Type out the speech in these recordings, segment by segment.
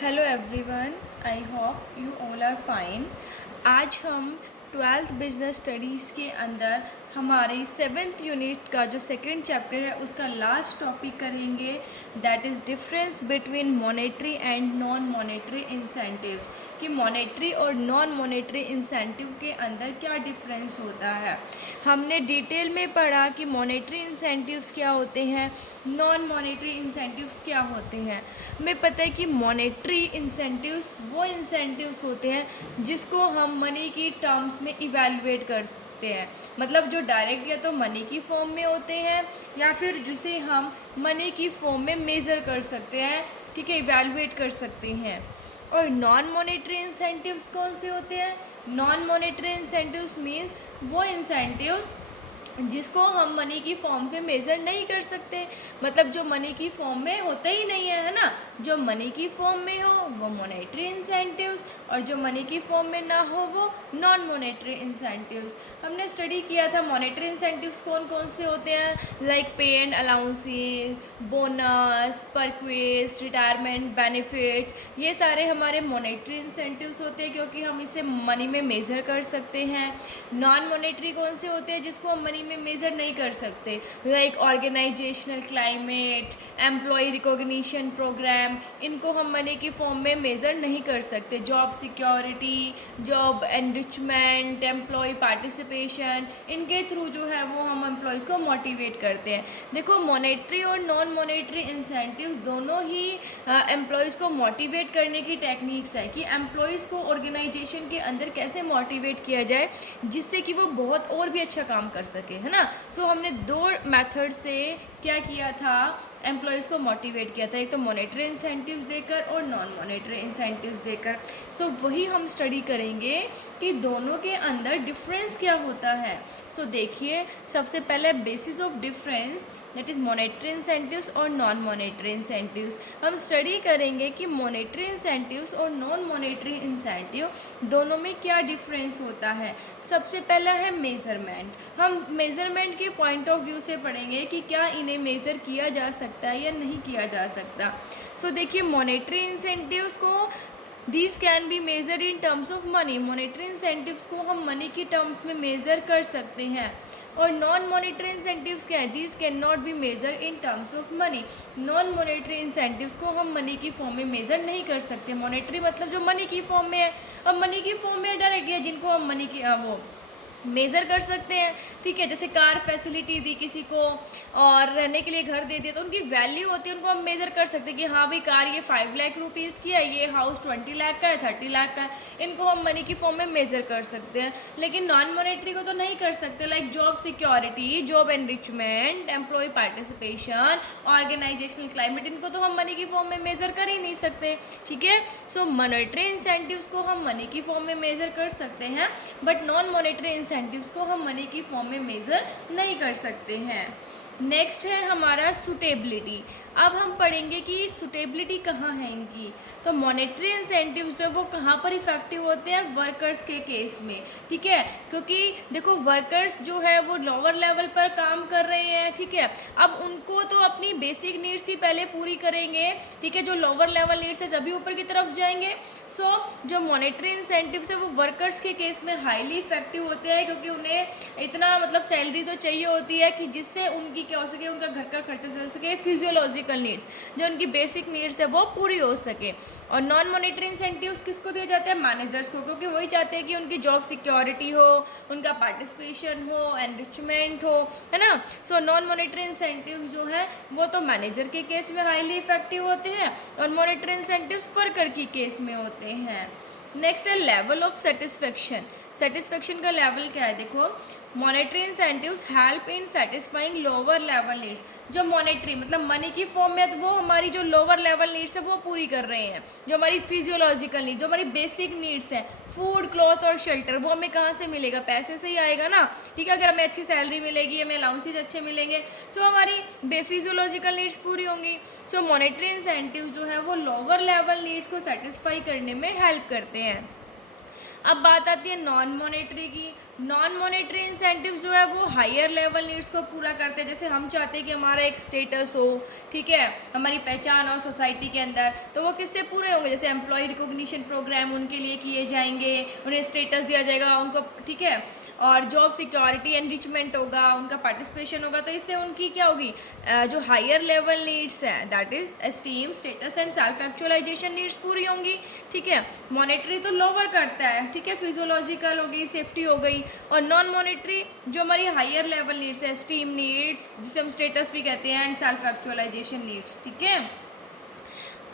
Hello everyone, I hope you all are fine. आज हम twelfth business studies के अंदर हमारे सेवेंथ यूनिट का जो सेकंड चैप्टर है उसका लास्ट टॉपिक करेंगे, that is difference between monetary and non monetary incentives, कि मॉनेटरी और नॉन मॉनेटरी इंसेंटिव के अंदर क्या डिफरेंस होता है। हमने डिटेल में पढ़ा कि मॉनेटरी इंसेंटिव्स क्या होते हैं, नॉन मॉनेटरी इंसेंटिव्स क्या होते हैं। हमें पता है कि मॉनेटरी इंसेंटिव्स वो इंसेंटिव्स होते हैं जिसको हम मनी की टर्म्स में इवैल्यूएट करते हैं, मतलब जो डायरेक्ट या तो मनी की फॉर्म में होते हैं या फिर जिसे हम मनी की फॉर्म में मेज़र कर सकते हैं, ठीक है, इवैल्यूएट कर सकते हैं। और नॉन मॉनेटरी इंसेंटिव्स कौन से होते हैं? नॉन मॉनेटरी इंसेंटिव्स मीन्स वो इंसेंटिव्स जिसको हम मनी की फॉर्म पे मेज़र नहीं कर सकते, मतलब जो मनी की फॉर्म में होते ही नहीं है ना। जो मनी की फॉर्म में हो वो मॉनेटरी इंसेंटिव्स और जो मनी की फॉर्म में ना हो वो नॉन मॉनेटरी इंसेंटिव्स। हमने स्टडी किया था मॉनेटरी इंसेंटिव्स कौन कौन से होते हैं, like pay and allowances, bonus, perquisites, retirement benefits, ये सारे हमारे मॉनेटरी इंसेंटिव्स होते हैं क्योंकि हम इसे मनी में मेज़र कर सकते हैं। नॉन मॉनेटरी कौन से होते हैं जिसको हम मनी में मेज़र नहीं कर सकते, like organisational climate, employee recognition programme, इनको हम मनी की फॉर्म में मेज़र नहीं कर सकते। Job security, job enrichment, employ participation, इनके थ्रू जो है वो हम एम्प्लॉयज़ को मोटिवेट करते हैं। देखो, मॉनेटरी और नॉन मॉनेटरी इंसेंटिव्स दोनों ही एम्प्लॉयज़ को मोटिवेट करने की टेक्निक्स है कि एम्प्लॉयज़ को ऑर्गेनाइजेशन के अंदर कैसे मोटिवेट किया जाए जिससे कि वो बहुत और भी अच्छा काम कर सके, है ना। सो हमने दो मेथड से क्या किया था, एम्प्लॉयज़ को मोटिवेट किया था, एक तो मॉनेटरी इंसेंटिव्स देकर और नॉन मॉनेटरी इंसेंटिव्स देकर। सो वही हम स्टडी करेंगे कि दोनों के अंदर डिफरेंस क्या होता है। सो देखिए, सबसे पहले basis of difference, that is monetary incentives और नॉन मॉनेटरी इंसेंटिव्स। हम स्टडी करेंगे कि मॉनेटरी इंसेंटिव्स और नॉन मॉनेटरी इंसेंटिव दोनों में क्या डिफरेंस होता है। सबसे पहला है मेज़रमेंट। हम मेज़रमेंट के पॉइंट ऑफ व्यू से पढ़ेंगे कि क्या इन्हें मेज़र किया जा सकता है या नहीं किया जा सकता। सो देखिए, मॉनेटरी इंसेंटिव्स को these can be measure in terms of money, monetary incentives को हम मनी की टर्म्स में मेज़र कर सकते हैं। और नॉन मॉनेटरी इंसेंटिव्स क्या है, these can not be measure in terms of money, non monetary incentives को हम मनी की फॉर्म में मेज़र नहीं कर सकते। मॉनेटरी मतलब जो मनी की फॉर्म में है, अब मनी की फॉर्म में डायरेक्ट है जिनको हम मनी की वो मेज़र कर सकते हैं, ठीक है। जैसे कार फैसिलिटी दी किसी को और रहने के लिए घर दे दिया तो उनकी वैल्यू होती है, उनको हम मेज़र कर सकते हैं कि हाँ भाई कार ये 5 लाख रुपीज़ की है, ये हाउस 20 लाख का है, 30 लाख का है, इनको हम मनी की फॉर्म में मेज़र कर सकते हैं। लेकिन नॉन मॉनेटरी को तो नहीं कर सकते, like job security, job enrichment, employ participation, organisational climate, इनको तो हम मनी की फॉर्म में मेज़र कर ही नहीं सकते, ठीक है। सो मॉनेटरी इंसेंटिव्स को हम मनी की फॉर्म में मेज़र कर सकते हैं, बट नॉन मॉनेटरी इंसेंटिव्स को हम मनी की फॉर्म में मेज़र नहीं कर सकते हैं। नेक्स्ट है हमारा सुटेबिलिटी। अब हम पढ़ेंगे कि सुटेबिलिटी कहाँ है इनकी। तो मॉनेटरी इंसेंटिव्स जो वो कहाँ पर इफेक्टिव होते हैं, वर्कर्स के केस में, ठीक है। क्योंकि देखो, वर्कर्स जो है वो लोअर लेवल पर काम कर रहे हैं, ठीक है। अब उनको तो अपनी बेसिक नीड्स ही पहले पूरी करेंगे, ठीक है। जो लोअर लेवल नीड्स है जब भी ऊपर की तरफ जाएंगे। सो जो मॉनेटरी इंसेंटिव्स है वो वर्कर्स के केस में हाईली इफेक्टिव होते हैं क्योंकि उन्हें इतना मतलब सैलरी तो चाहिए होती है कि जिससे उनकी क्या हो सके, उनका घर का खर्चा चल सके, फिजियोलॉजिकल नीड्स, जो उनकी बेसिक नीड्स है वो पूरी हो सके। और नॉन मॉनेटरी इंसेंटिव्स किसको दिए जाते हैं, मैनेजर्स को, क्योंकि वही चाहते हैं कि उनकी जॉब सिक्योरिटी हो, उनका पार्टिसिपेशन हो, एनरिचमेंट हो, है ना। सो नॉन मॉनेटरी इंसेंटिव्स जो है वो तो मैनेजर के केस में हाईली इफेक्टिव होते हैं और मॉनेटरी इंसेंटिव्स वर्कर की केस में होते हैं। नेक्स्ट है लेवल ऑफ सेटिस्फेक्शन। सेटिस्फेक्शन का लेवल क्या है, देखो, monetary incentives help in satisfying lower level needs. जो मॉनेटरी मतलब मनी की फॉर्म में है तो वो हमारी जो लोअर लेवल नीड्स है वो पूरी कर रहे हैं। जो हमारी फिजियोलॉजिकल नीड्स, जो हमारी बेसिक नीड्स हैं, फूड, क्लॉथ और शेल्टर, वो हमें कहाँ से मिलेगा, पैसे से ही आएगा ना, ठीक है। अगर हमें अच्छी सैलरी मिलेगी, हमें अलाउंसेज अच्छे मिलेंगे, सो हमारी फिजियोलॉजिकल नीड्स पूरी होंगी। सो मॉनेटरी इंसेंटिव्स जो है वो लोअर लेवल नीड्स को सेटिस्फाई करने में हेल्प करते हैं। अब बात आती है नॉन मॉनेटरी की। नॉन मॉनेटरी इंसेंटिव्स जो है वो हायर लेवल नीड्स को पूरा करते हैं। जैसे हम चाहते हैं कि हमारा एक स्टेटस हो, ठीक है, हमारी पहचान हो सोसाइटी के अंदर, तो वो किससे पूरे होंगे? जैसे एम्प्लॉय रिकॉग्निशन प्रोग्राम उनके लिए किए जाएंगे, उन्हें स्टेटस दिया जाएगा उनको, ठीक है, और जॉब सिक्योरिटी एनरिचमेंट होगा, उनका पार्टिसिपेशन होगा, तो इससे उनकी क्या होगी, जो हायर लेवल नीड्स हैं that is esteem, status and self actualisation needs पूरी होंगी, ठीक है। मॉनेटरी तो लोअर करता है, ठीक है, फिजियोलॉजिकल हो गई, सेफ्टी हो गई, और नॉन मॉनेटरी जो हमारी हायर लेवल नीड्स है, एस्टीम नीड्स जिसे हम स्टेटस भी कहते हैं, एंड सेल्फ एक्चुअलाइजेशन नीड्स, ठीक है।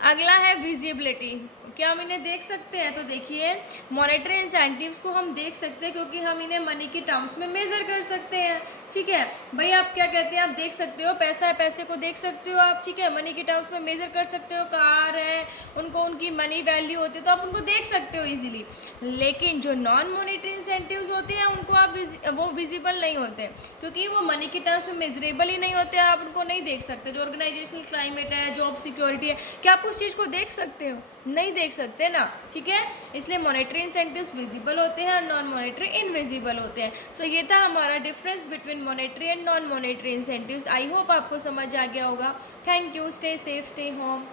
अगला है विजिबिलिटी, क्या हम इन्हें देख सकते हैं? तो देखिए, मॉनेटरी इंसेंटिव्स को हम देख सकते हैं क्योंकि हम इन्हें मनी की टर्म्स में मेज़र कर सकते हैं, ठीक है। भाई आप क्या कहते हैं, आप देख सकते हो, पैसा है, पैसे को देख सकते हो आप, ठीक है, मनी की टर्म्स में मेज़र कर सकते हो, कार है, उनको उनकी मनी वैल्यू होती है तो आप उनको देख सकते हो ईजिली। लेकिन जो नॉन मॉनेटरी इंसेंटिव्स होते हैं उनको आप वो विजिबल नहीं होते क्योंकि वो मनी की टर्म्स में मेजरेबल ही नहीं होते, आप उनको नहीं देख सकते। जो ऑर्गेनाइजेशनल क्लाइमेट है, जॉब सिक्योरिटी है, क्या आप उस चीज़ को देख सकते हो? नहीं देख सकते ना, ठीक है। इसलिए मॉनेटरी इंसेंटिव्स विजिबल होते हैं और नॉन मॉनेटरी इनविजिबल होते हैं। सो ये था हमारा difference between monetary and non monetary incentives. I hope आपको समझ आ गया होगा। Thank you, stay safe, stay home.